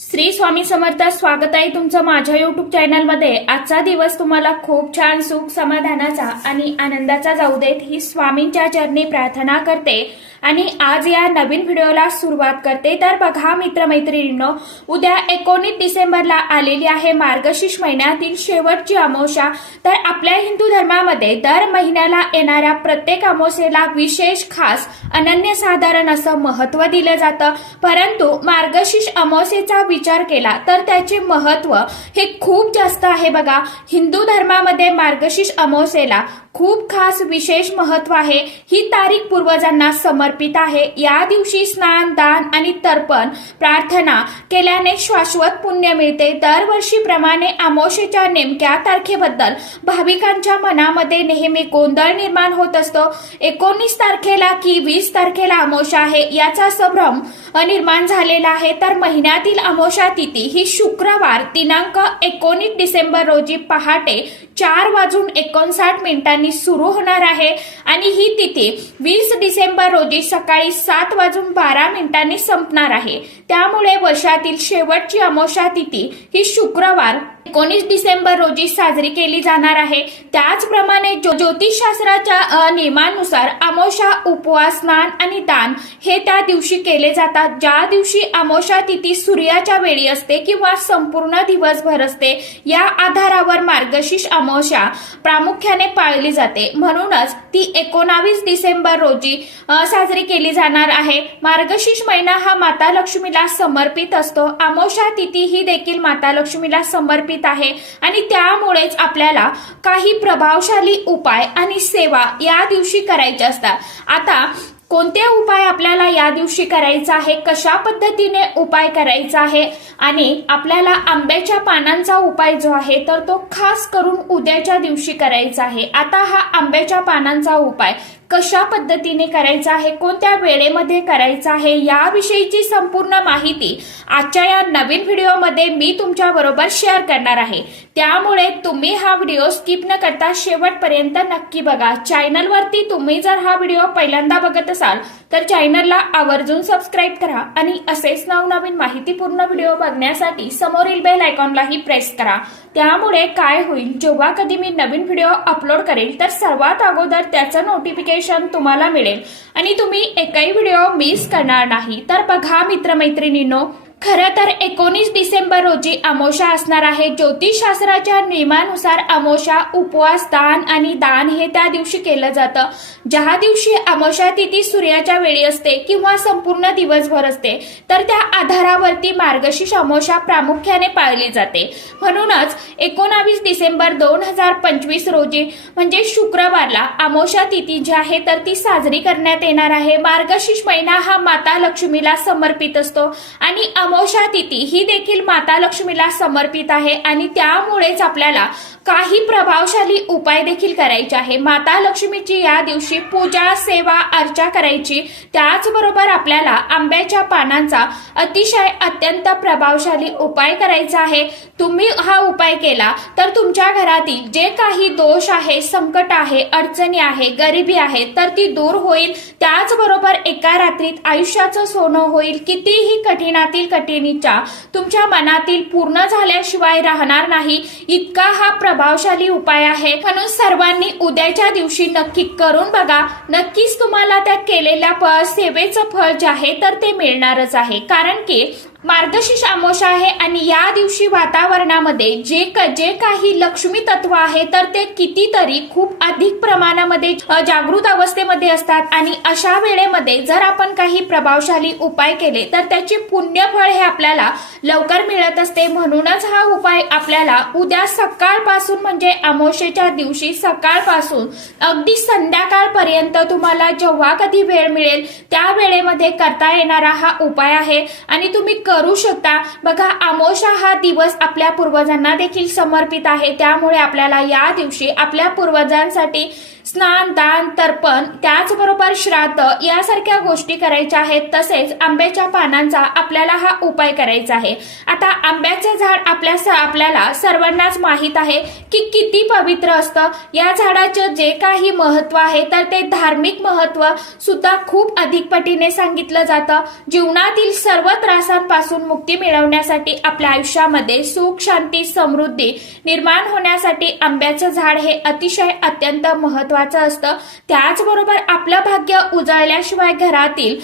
श्री स्वामी समर्थ. स्वागत आहे तुमचं माझ्या युट्यूब चॅनलमध्ये. आजचा दिवस तुम्हाला खूप छान सुख समाधानाचा आणि आनंदाचा जाऊ देत ही स्वामींच्या चरणी प्रार्थना करते आणि आज या नवीन व्हिडिओला सुरुवात करते. तर बघा मित्रमैत्रिणींनो, उद्या 19 डिसेंबरला आलेली आहे मार्गशीर्ष महिन्यातील शेवटची अमावस्या. तर आपल्या हिंदू धर्मामध्ये दर महिन्याला येणाऱ्या प्रत्येक अमावस्येला विशेष खास अनन्यसाधारण असं महत्व दिलं जातं. परंतु मार्गशीर्ष अमावस्येचा विचार केला तर त्याचे महत्व हे खूप जास्त आहे. बघा, हिंदू धर्मामध्ये मार्गशीर्ष अमावस्येला खूप खास विशेष महत्व आहे. ही तारीख पूर्वजांना समर्पित आहे. या दिवशी स्नान, दान आणि तर्पण प्रार्थना केल्याने शाश्वत पुण्य मिळते. दरवर्षीप्रमाणे अमावस्येच्या नेमक्या तारखेबद्दल भाविकांच्या मनामध्ये नेहमी गोंधळ निर्माण होत असतो. 19 तारखेला की 20 तारखेला अमावस्या आहे याचा संभ्रम निर्माण झालेला आहे. तर महिन्यातील अमावस्या तिथी ही शुक्रवार दिनांक 19 डिसेंबर रोजी पहाटे 4:59 सुरू होणार आहे आणि ही तिथी 20 डिसेंबर रोजी सकाळी 7:12 संपणार आहे. त्यामुळे वर्षातील शेवटची अमावस्या तिथी ही शुक्रवार 19 डिसेंबर रोजी साजरी केली जाणार आहे. त्याचप्रमाणे ज्योतिषशास्त्राच्या नियमानुसार अमावस्या, उपवास, स्नान आणि दान हे त्या दिवशी केले जातात. ज्या दिवशी अमावस्या तिथी सूर्याच्या वेळी असते किंवा संपूर्ण दिवसभर असते या आधारावर मार्गशीर्ष अमावस्या प्रामुख्याने पाळली जाते. म्हणूनच ती 19 डिसेंबर रोजी साजरी केली जाणार आहे. मार्गशीर्ष महिना हा माता लक्ष्मीला समर्पित असतो. अमावस्या तिथी ही देखील माता लक्ष्मीला समर्पित आहे आणि त्यामुळेच आपल्याला काही प्रभावशाली उपाय आणि सेवा या दिवशी करायच्या असतात. आता कोणते उपाय आपल्याला या दिवशी करायचा आहे, कशा पद्धतीने उपाय करायचा आहे आणि आपल्याला आंब्याच्या पानांचा उपाय जो आहे तर तो खास करून उद्याच्या दिवशी करायचा आहे. आता हा आंब्याच्या पानांचा उपाय कशा पद्धतीने करायचा आहे, कोणत्या वेळेमध्ये करायचा आहे याविषयीची संपूर्ण माहिती आजच्या या नवीन व्हिडिओमध्ये मी तुमच्या बरोबर शेअर करणार आहे. त्यामुळे तुम्ही हा व्हिडिओ स्किप न करता शेवटपर्यंत नक्की बघा. चॅनलवरती तुम्ही जर हा व्हिडिओ पहिल्यांदा बघत असाल तर चॅनलला आवर्जून सबस्क्राईब करा आणि असेच नवनवीन माहितीपूर्ण व्हिडिओ बघण्यासाठी समोरील बेल आयकॉनलाही प्रेस करा. त्यामुळे काय होईल, जेव्हा कधी मी नवीन व्हिडिओ अपलोड करेल तर सर्वात अगोदर त्याचं नोटिफिकेशन तुम्हाला मिळेल आणि तुम्ही एकही व्हिडिओ मिस करणार नाही. तर बघा मित्रमैत्रिणींनो, खरं तर 19 डिसेंबर रोजी अमावस्या असणार आहे. ज्योतिषशास्त्राच्या नियमानुसार अमावस्या, उपवास, दान आणि दान हे त्या दिवशी केलं जातं. ज्या दिवशी अमावस्या तिथी सूर्याच्या वेळी असते किंवा संपूर्ण दिवसभर असते तर त्या आधारावरती मार्गशीर्ष अमावस्या प्रामुख्याने पाळली जाते. म्हणूनच 19 डिसेंबर 2025 रोजी म्हणजे शुक्रवारला अमावस्या तिथी जी आहे तर ती साजरी करण्यात येणार आहे. मार्गशीर्ष महिना हा माता लक्ष्मीला समर्पित असतो आणि अमावस्या तिथी ही देखील माता लक्ष्मीला समर्पित आहे आणि त्यामुळेच आपल्याला काही प्रभावशाली उपाय देखील करायचे आहे. माता लक्ष्मीची या दिवशी पूजा, सेवा, अर्चा करायची. त्याचबरोबर आपल्याला आंब्याच्या पानांचा अत्यंत प्रभावशाली उपाय करायचा आहे. तुम्ही हा उपाय केला तर तुमच्या घरातील जे काही दोष आहे, संकट आहे, अडचणी आहे, गरिबी आहे तर ती दूर होईल. त्याचबरोबर एका रात्रीत आयुष्याचं सोनं होईल. कितीही कठीणातील कठीणीच्या तुमच्या मनातील पूर्ण झाल्याशिवाय राहणार नाही, इतका हा प्रभावशाली उपाय आहे. म्हणून सर्वांनी उद्याच्या दिवशी नक्की करून बघा. नक्कीच तुम्हाला त्या केलेल्या सेवेचं फळ जे आहे तर ते मिळणारच आहे. कारण की मार्गशीर्ष अमावस्या आहे आणि या दिवशी वातावरणामध्ये जे काही लक्ष्मी तत्व आहे तर ते कितीतरी खूप अधिक प्रमाणामध्ये जागृत अवस्थेमध्ये असतात आणि अशा वेळेमध्ये जर आपण काही प्रभावशाली उपाय केले तर त्याचे पुण्यफळ हे आपल्याला लवकर मिळत असते. म्हणूनच हा उपाय आपल्याला उद्या सकाळपासून म्हणजे अमावस्येच्या दिवशी सकाळपासून अगदी संध्याकाळपर्यंत तुम्हाला जेव्हा कधी वेळ मिळेल त्या वेळेमध्ये करता येणारा हा उपाय आहे आणि तुम्ही करू शकता. बघा, अमावस्या हा दिवस आपल्या पूर्वजांना देखील समर्पित आहे. त्यामुळे आपल्याला या दिवशी आपल्या पूर्वजांसाठी स्नान, दान, तर्पण, त्याचबरोबर श्राद्ध यासारख्या गोष्टी करायच्या आहेत. तसेच आंब्याच्या पानांचा आपल्याला हा उपाय करायचा आहे. आता आंब्याचे झाड आपल्याला सर्वांनाच माहित आहे की किती पवित्र असतं. या झाडाचं जे काही महत्व आहे तर ते धार्मिक महत्व सुद्धा खूप अधिक पटीने सांगितलं जातं. जीवनातील सर्व त्रासांपासून मुक्ती मिळवण्यासाठी, आपल्या आयुष्यामध्ये सुख, शांती, समृद्धी निर्माण होण्यासाठी आंब्याचं झाड हे अतिशय अत्यंत महत्वाचं असतं. त्याचबरोबर आपलं भाग्य उजळल्याशिवाय घरातील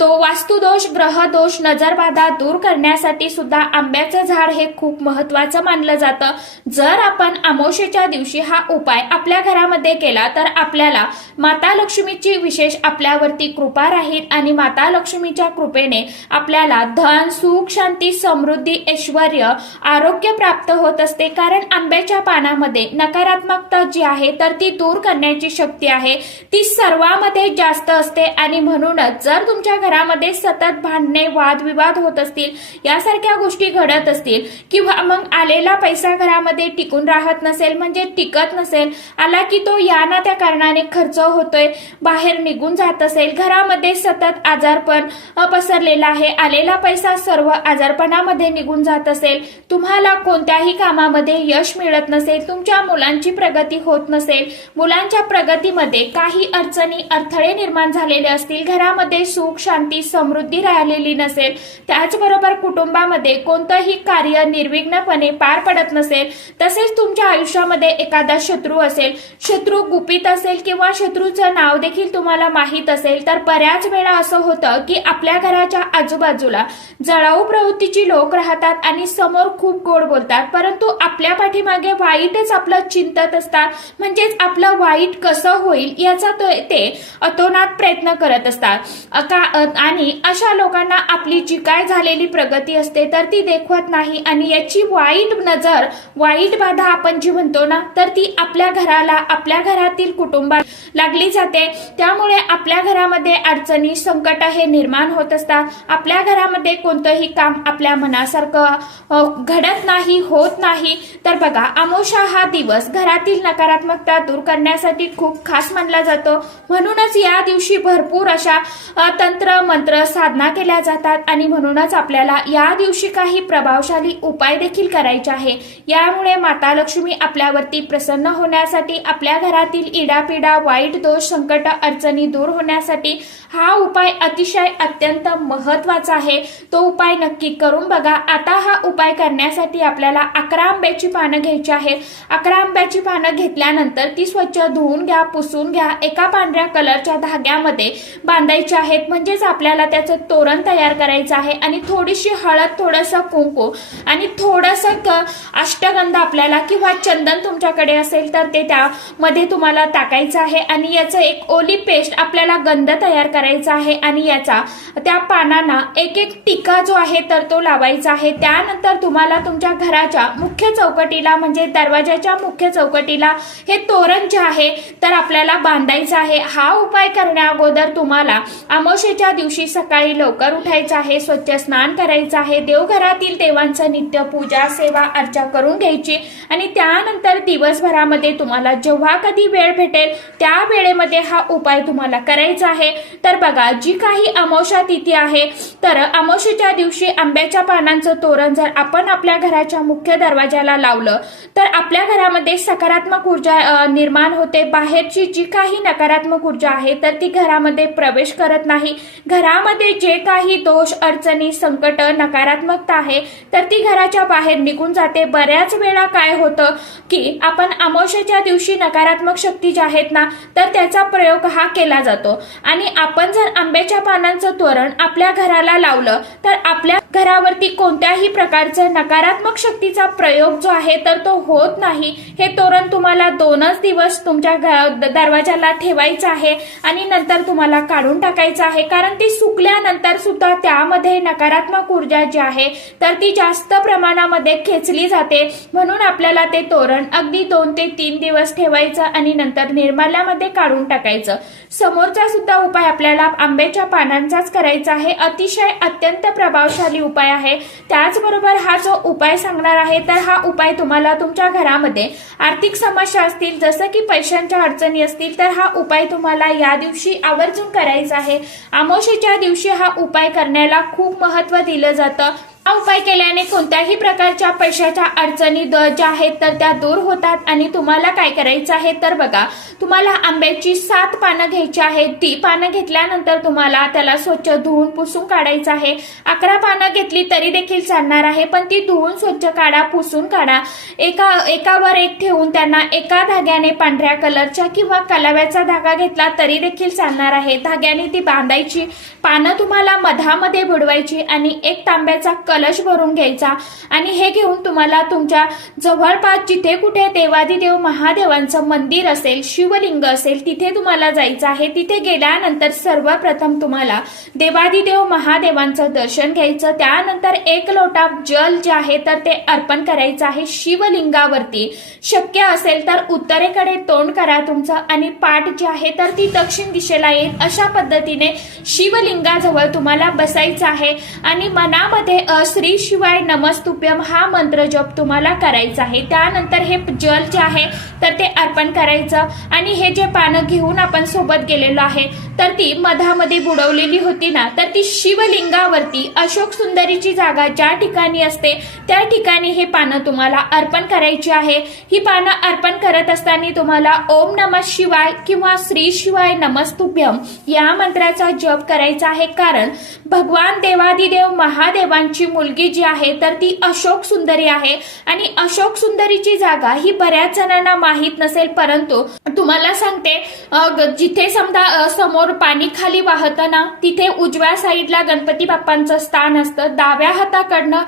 वास्तुदोष, ग्रहदोष, नजरबाधा दूर करण्यासाठी सुद्धा आंब्याचं झाड हे खूप महत्वाचं मानलं जातं. जर आपण अमावस्येच्या दिवशी हा उपाय आपल्या घरामध्ये केला तर आपल्याला माता लक्ष्मीची विशेष आपल्यावरती कृपा राहील आणि माता लक्ष्मीच्या कृपेने आपल्याला धन, सुख, शांती, समृद्धी, ऐश्वर, आरोग्य प्राप्त होत असते. कारण आंब्याच्या पानामध्ये नकारात्मकता जी आहे तर ती दूर करण्याची शक्ती आहे, ती सर्वांमध्ये जास्त असते. आणि म्हणूनच जर तुमच्या घरामध्ये सतत भांडणे, वादविवाद होत असतील, यासारख्या गोष्टी घडत असतील, किंवा मग आलेला पैसा घरामध्ये टिकून राहत नसेल, म्हणजे टिकत नसेल, आला की तो या ना त्या कारणाने खर्च होतोय, बाहेर निघून जात असेल, घरामध्ये सतत आजारपण पसरलेला आहे, आलेला पैसा सर्व आजारपणामध्ये निघून जात असेल, तुम्हाला कोणत्याही कामामध्ये यश मिळत नसेल, तुमच्या मुलांची प्रगती होत नसेल, मुलांच्या प्रगतीमध्ये काही अडचणी, अडथळे निर्माण झालेले असतील, घरामध्ये सुख, शांती, समृद्धी राहिलेली नसेल, त्याचबरोबर कुटुंबामध्ये कोणतंही कार्य निर्विघ्नपणे पार पडत नसेल, तसेच तुमच्या आयुष्यामध्ये एखादा शत्रू असेल, शत्रू गुपित असेल किंवा शत्रूचं नाव देखील तुम्हाला माहित असेल, तर बऱ्याच वेळा असं होतं की आपल्या घराच्या आजूबाजूला जळाऊ प्रवृत्तीची लोक राहतात आणि समोर खूप गोड बोलतात, परंतु आपल्या पाठीमागे वाईटच आपलं चिंतत असतात. म्हणजेच आपलं वाईट कसं होईल याचा ते अतोनात प्रयत्न करत असतात. आणि अशा लोकांना आपली जी काय झालेली प्रगती असते तर ती देखवत नाही आणि याची वाईट नजर, वाईट बाधा आपण जी म्हणतो ना, तर ती आपल्या घराला, आपल्या घरातील कुटुंबाला लागली जाते. त्यामुळे आपल्या घरामध्ये अडचणी, संकट हे निर्माण होत असतात. आपल्या घरामध्ये कोणतंही काम आपल्या मनासारखं घडत नाही, होत नाही. तर बघा, अमावस्या हा दिवस घरातील नकारात्मकता दूर करण्यासाठी खूप खास मानला जातो. म्हणूनच या दिवशी भरपूर अशा तंत्र, मंत्र, साधना केल्या जातात आणि म्हणूनच आपल्याला या दिवशी काही प्रभावशाली उपाय देखील करायचे आहे. यामुळे माता लक्ष्मी आपल्यावरती प्रसन्न होण्यासाठी, आपल्या घरातील इडापिडा, वाईट दोष, संकट, अडचणी दूर होण्यासाठी हा उपाय अतिशय अत्यंत महत्वाचा आहे. तो उपाय नक्की करून बघा. आता हा उपाय करण्यासाठी आपल्याला 11 आंब्याची पानं घ्यायची आहेत. 11 आंब्याची पानं घेतल्यानंतर ती स्वच्छ धुवून घ्या, पुसून घ्या, एका पांढऱ्या कलरच्या धाग्यामध्ये बांधायची आहेत. म्हणजेच आपल्याला त्याचं तोरण तयार करायचं आहे आणि थोडीशी हळद, थोडंसं कुंकू आणि थोडंसं अष्टगंध आपल्याला किंवा चंदन तुमच्याकडे असेल तर ते त्यामध्ये तुम्हाला टाकायचं आहे आणि याचं एक ओली पेस्ट आपल्याला गंध तयार करायचा आहे आणि याचा त्या पानांना एक एक टिका जो आहे तर तो लावायचा आहे. त्यानंतर तुम्हाला तुमच्या घराच्या मुख्य चौकटीला, म्हणजे दरवाजाच्या मुख्य चौकटीला हे तोरण जे आहे तर आपल्याला बांधायचं आहे. हा उपाय करण्या अगोदर तुम्हाला अमावस्येच्या दिवशी सकाळी लवकर उठायचं आहे, स्वच्छ स्नान करायचं आहे, देवघरातील देवांचं नित्य पूजा, सेवा, अर्चा करून घ्यायची आणि त्यानंतर दिवसभरामध्ये तुम्हाला जेव्हा कधी वेळ भेटेल त्या वेळेमध्ये हा उपाय तुम्हाला करायचा आहे. तर बघा, जी काही अमावस्या तिथी आहे तर अमावस्येच्या दिवशी आंब्याच्या पानांचं तोरण जर आपण आपल्या घराच्या मुख्य दरवाजाला लावलं तर आपल्या घरामध्ये सकारात्मक ऊर्जा निर्माण होते. बाहेरची जी काही नकारात्मक ऊर्जा आहे तर ती घरामध्ये प्रवेश करत नाही. घरामध्ये जे काही दोष, अडचणी, संकट, नकारात्मकता आहे तर ती घराच्या बाहेर निघून जाते. बऱ्याच वेळा काय होतं की आपण अमावस्येच्या दिवशी नकारात्मक शक्ती ज्या आहेत ना तर त्याचा प्रयोग हा केला जातो आणि आपण जर आंब्याच्या पानांचं तोरण आपल्या घराला लावलं तर आपल्या घरावरती कोणत्याही प्रकारचं नकारात्मक शक्तीचा प्रयोग जो आहे तर तो होत नाही. हे तोरण तुम्हाला 2च दिवस तुमच्या दरवाजाला ठेवायचं आहे आणि नंतर तुम्हाला काढून टाकायचं आहे. कारण ती सुकल्यानंतर सुद्धा त्यामध्ये नकारात्मक ऊर्जा जी आहे तर ती जास्त प्रमाणामध्ये खेचली जाते. म्हणून आपल्याला ते तोरण अगदी 2 ते 3 दिवस ठेवायचं आणि नंतर निर्माल्यामध्ये काढून टाकायचं. समोरचा सुद्धा उपाय आपल्याला आंब्याच्या पानांचाच करायचा आहे. अतिशय अत्यंत प्रभावशाली उपाय आहे. त्याचबरोबर हा जो उपाय सांगणार आहे तर हा उपाय तुम्हाला तुमच्या घरामध्ये आर्थिक समस्या असतील, जसं की पैसे पैशांच्या अडचणी असतील तर हा उपाय तुम्हाला या दिवशी आवर्जून करायचा आहे। अमावस्येच्या दिवशी हा उपाय करण्याला खूप महत्त्व दिलं जातं। हा उपाय केल्याने कोणत्याही प्रकारच्या पैशाच्या अडचणी ज्या आहेत तर त्या दूर होतात। आणि तुम्हाला काय करायचं आहे तर बघा, तुम्हाला आंब्याची 7 पानं घ्यायची आहेत। ती पानं घेतल्यानंतर तुम्हाला त्याला स्वच्छ धुवून पुसून काढायचं आहे। 11 पानं घेतली तरी देखील चालणार आहे, पण ती धुवून स्वच्छ काढा, पुसून काढा। एकावर एक ठेवून त्यांना एका धाग्याने पांढऱ्या कलरच्या किंवा कलाव्याचा धागा घेतला तरी देखील चालणार आहे। धाग्याने ती बांधायची, पानं तुम्हाला मधामध्ये बुडवायची आणि एक तांब्याचा कलश भरून घ्यायचा। आणि हे घेऊन तुम्हाला तुमच्या जवळपास जिथे कुठे देवादिदेव महादेवांचं मंदिर असेल, शिवलिंग असेल, तिथे तुम्हाला जायचं आहे। तिथे गेल्यानंतर सर्वप्रथम तुम्हाला देवादिदेव महादेवांचं दर्शन घ्यायचं। त्यानंतर 1 लोटा जल जे आहे तर ते अर्पण करायचं आहे शिवलिंगावरती। शक्य असेल तर उत्तरेकडे तोंड करा तुमचं आणि पाठ जी आहे तर ती दक्षिण दिशेला येईल। अशा पद्धतीने शिवलिंगाजवळ तुम्हाला बसायचं आहे आणि मनामध्ये श्री शिवाय नमस्तुभ्यम हा मंत्र जप तुम्हाला करायचा आहे। त्यानंतर हे जल जे आहे तर ते अर्पण करायचं आणि हे जे पानं घेऊन आपण सोबत गेलेलो आहे तर ती मधामध्ये बुडवलेली होती ना, तर ती शिवलिंगावरती अशोक सुंदरीची जागा ज्या ठिकाणी असते त्या ठिकाणी हे पानं तुम्हाला अर्पण करायची आहे। ही पानं अर्पण करत असताना तुम्हाला ओम नमः शिवाय किंवा श्री शिवाय नमस्तुभ्यम या मंत्राचा जप करायचा आहे। कारण भगवान देवादिदेव महादेवांची मुलगी जी आहे तर ती अशोक सुंदरी आहे आणि अशोक सुंदरीची जागा ही बऱ्याच जणांना माहित नसेल, परंतु तुम्हाला सांगते, जिथे समजा समोर पाणी खाली वाहतं ना, तिथे उजव्या साईडला गणपती बाप्पांचं स्थान असतं, डाव्या हाताकडनं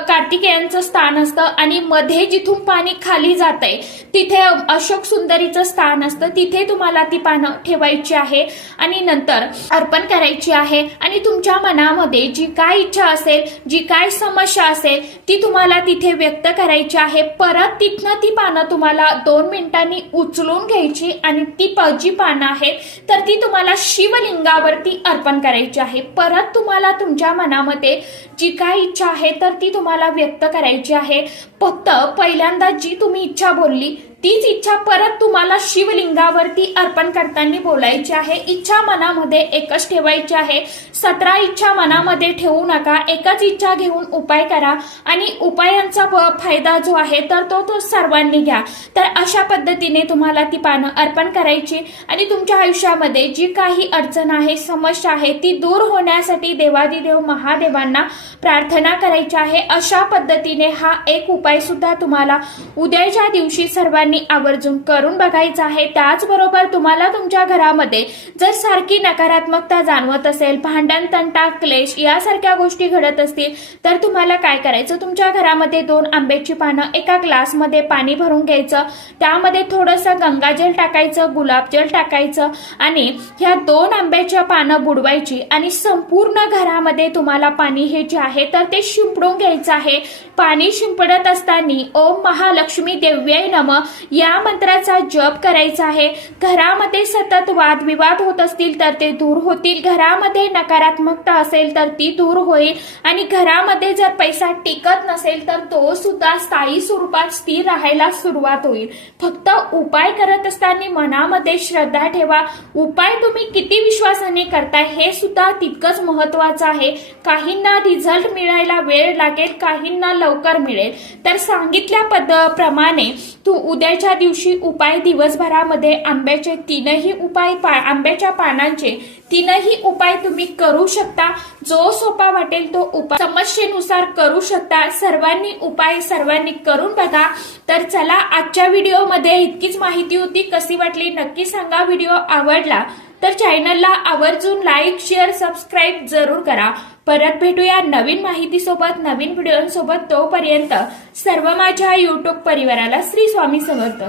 कार्तिकेयांचं स्थान असतं आणि मध्ये जिथून पाणी खाली जातंय तिथे अशोक सुंदरीचं स्थान असतं। तिथे तुम्हाला ती पानं ठेवायची आहे आणि नंतर अर्पण करायची आहे। आणि तुमच्या मनामध्ये जी काय इच्छा असेल, जी काय समस्या असेल ती तुम्हाला तिथे व्यक्त करायची आहे। परत तिथनं ती पानं तुम्हाला 2 मिनिटांनी उचलून घ्यायची आणि ती जी पानं आहेत तर ती तुम्हाला शिवलिंगावरती अर्पण करायची आहे। परत तुम्हाला तुमच्या मनामध्ये जी काय इच्छा आहे तर ती तुम्हाला व्यक्त करायची आहे। फक्त पहिल्यांदा जी तुम्ही इच्छा बोलली तीच इच्छा परत तुम्हाला शिवलिंगावरती अर्पण करताना बोलायची आहे। इच्छा मनामध्ये एकच ठेवायची आहे। 17 इच्छा मनामध्ये ठेवू नका, एकच इच्छा घेऊन उपाय करा आणि उपायांचा फायदा जो आहे तर तो सर्वांनी घ्या। तर अशा पद्धतीने तुम्हाला ती पानं अर्पण करायची आणि तुमच्या आयुष्यामध्ये जी काही अडचण आहे, समस्या आहे ती दूर होण्यासाठी देवादिदेव महादेवांना प्रार्थना करायची आहे। अशा पद्धतीने हा एक उपाय सुद्धा तुम्हाला उद्याच्या दिवशी सर्वांनी आवर्जून करून बघायचं आहे। त्याचबरोबर तुम्हाला तुमच्या घरामध्ये जर सारखी नकारात्मकता जाणवत असेल, भांडण, तंटा, क्लेश यासारख्या गोष्टी घडत असतील तर तुम्हाला काय करायचं, तुमच्या घरामध्ये 2 आंब्याची पानं एका ग्लासमध्ये पाणी भरून घ्यायचं, त्यामध्ये थोडंसं गंगाजल टाकायचं, गुलाबजल टाकायचं आणि ह्या 2 आंब्याच्या पानं बुडवायची आणि संपूर्ण घरामध्ये तुम्हाला पाणी हे जे आहे तर ते शिंपडून घ्यायचं आहे। पाणी शिंपडत असताना ओम महालक्ष्मी देव्यै नमः या मंत्राचा जप करायचा आहे। घरामध्ये सतत वादविवाद होत असतील तर ते दूर होतील, घरामध्ये नकारात्मकता असेल तर ती दूर होईल आणि घरामध्ये जर पैसा टिकत नसेल तर तो सुद्धा स्थायी स्वरूपात स्थिर राहायला सुरुवात होईल। फक्त उपाय करत असताना मनामध्ये श्रद्धा ठेवा। उपाय तुम्ही किती विश्वासाने करताय हे सुद्धा तितकंच महत्वाचं आहे। काहींना रिझल्ट मिळायला वेळ लागेल, काहींना लवकर मिळेल। तर सांगितल्या प्रमाणे तू उद्याच्या दिवशी उपाय दिवसभरामध्ये आंब्याचे 3ही उपाय, आंब्याच्या पानांचे 3ही उपाय तुम्ही करू शकता। जो सोपा वाटेल तो उपाय समस्येनुसार करू शकता। सर्वांनी करून बघा। तर चला, आजच्या व्हिडिओमध्ये इतकीच माहिती होती। कशी वाटली नक्की सांगा। व्हिडिओ आवडला तर चॅनलला आवर्जून लाईक, शेअर, सबस्क्राईब जरूर करा। परत भेटूया नवीन माहितीसोबत, नवीन व्हिडिओसोबत। तोपर्यंत सर्व माझ्या YouTube परिवाराला श्री स्वामी समर्थ।